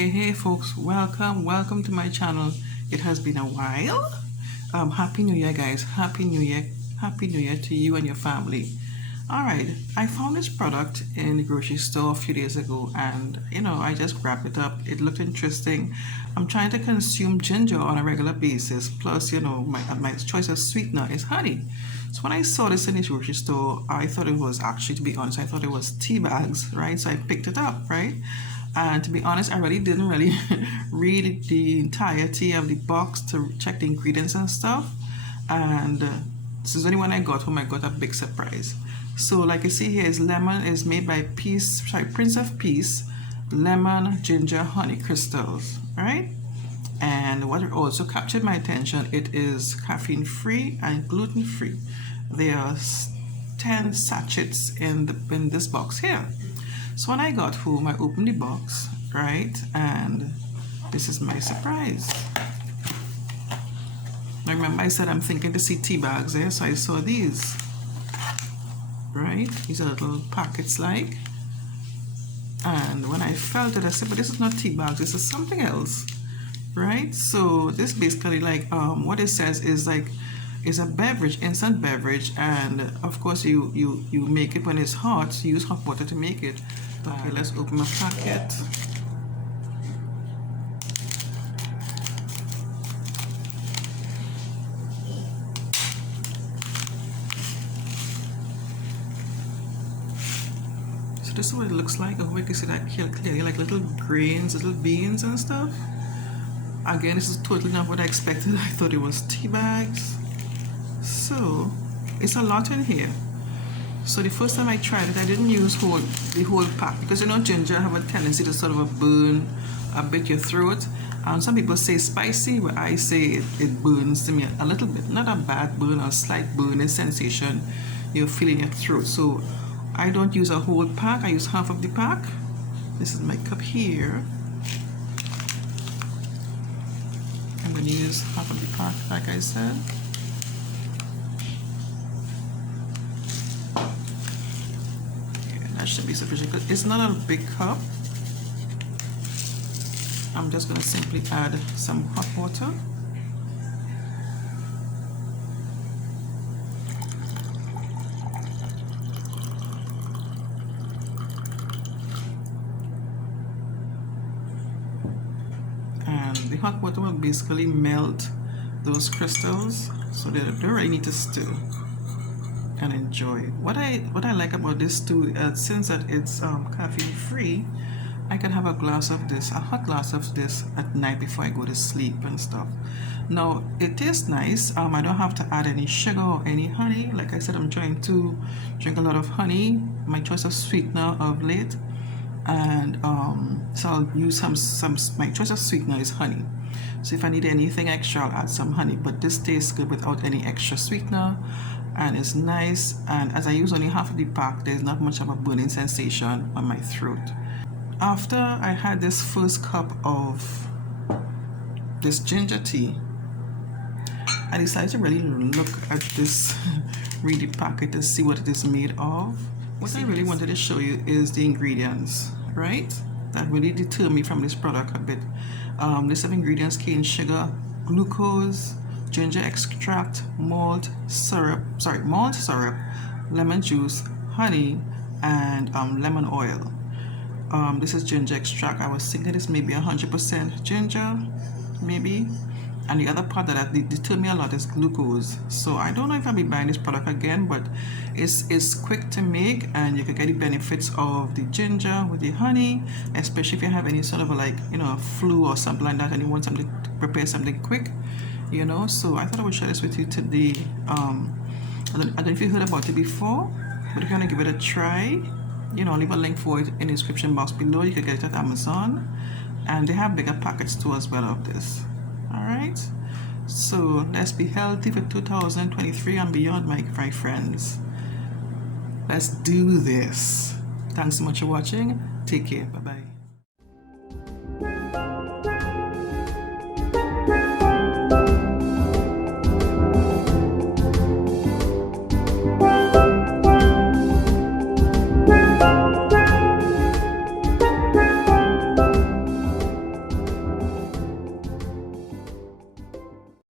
Hey folks, welcome to my channel. It has been a while. Happy New Year, guys. Happy New Year to you and your family. All right, I found this product in the grocery store a few days ago, and I just grabbed it up. It looked interesting. I'm trying to consume ginger on a regular basis, plus my choice of sweetener is honey. So when I saw this in the grocery store, I thought it was, actually, to be honest, I thought it was tea bags, right? So I picked it up, right? And to be honest, I really didn't read the entirety of the box to check the ingredients and stuff. And this is only when I got home I got a big surprise. So like you see here, is lemon is made by Prince of Peace, lemon, ginger, honey crystals, right? And what also captured my attention, it is caffeine free and gluten free. There are 10 sachets in this box here. So when I got home, I opened the box, right? And this is my surprise. I remember I said I'm thinking to see tea bags there, so I saw these, right? These are little packets like. And when I felt it, I said, but this is not tea bags, this is something else, right? So this basically like, what it says is like, is a beverage, instant beverage, and of course you make it when it's hot, so you use hot water to make it. Okay, let's open my packet. So this is what it looks like. Oh, you can see that here clearly, like little grains, little beans and stuff. Again, this is totally not what I expected. I thought it was tea bags. So it's a lot in here. So the first time I tried it, I didn't use the whole pack, because ginger have a tendency to sort of burn a bit your throat. Some people say spicy, but I say it burns to me a little bit. Not a bad burn, a slight burning sensation you feel in your throat. So I don't use a whole pack, I use half of the pack. This is my cup here. I'm going to use half of the pack, like I said. Should be sufficient because it's not a big cup. I'm just going to simply add some hot water. And the hot water will basically melt those crystals, so they don't really need to stir. And enjoy. What I like about this too, since that it's caffeine free, I can have a hot glass of this at night before I go to sleep and stuff. Now it tastes nice. I don't have to add any sugar or any honey. Like I said, I'm trying to drink a lot of honey, my choice of sweetener of late, and so I'll use my choice of sweetener is honey. So if I need anything extra, I'll add some honey, but this tastes good without any extra sweetener. And it's nice, and as I use only half of the pack, there's not much of a burning sensation on my throat. After I had this first cup of this ginger tea, I decided to really look at this read the packet to see what it is made of. What I really wanted to show you is the ingredients, right? That really deter me from this product a bit. List of ingredients: cane sugar, glucose, ginger extract, malt syrup, lemon juice, honey, and lemon oil. This is ginger extract. I was thinking this may be 100% ginger, maybe. And the other part that deterred me a lot is glucose. So I don't know if I'll be buying this product again, but it's quick to make, and you can get the benefits of the ginger with the honey, especially if you have any sort of a flu or something like that and you want something to prepare something quick. So I thought I would share this with you today. I don't know if you heard about it before, but if you want to give it a try, I'll leave a link for it in the description box below. You can get it at Amazon, and they have bigger packets too as well of this. All right, so let's be healthy for 2023 and beyond, my friends. Let's do this. Thanks so much for watching. Take care. Bye bye.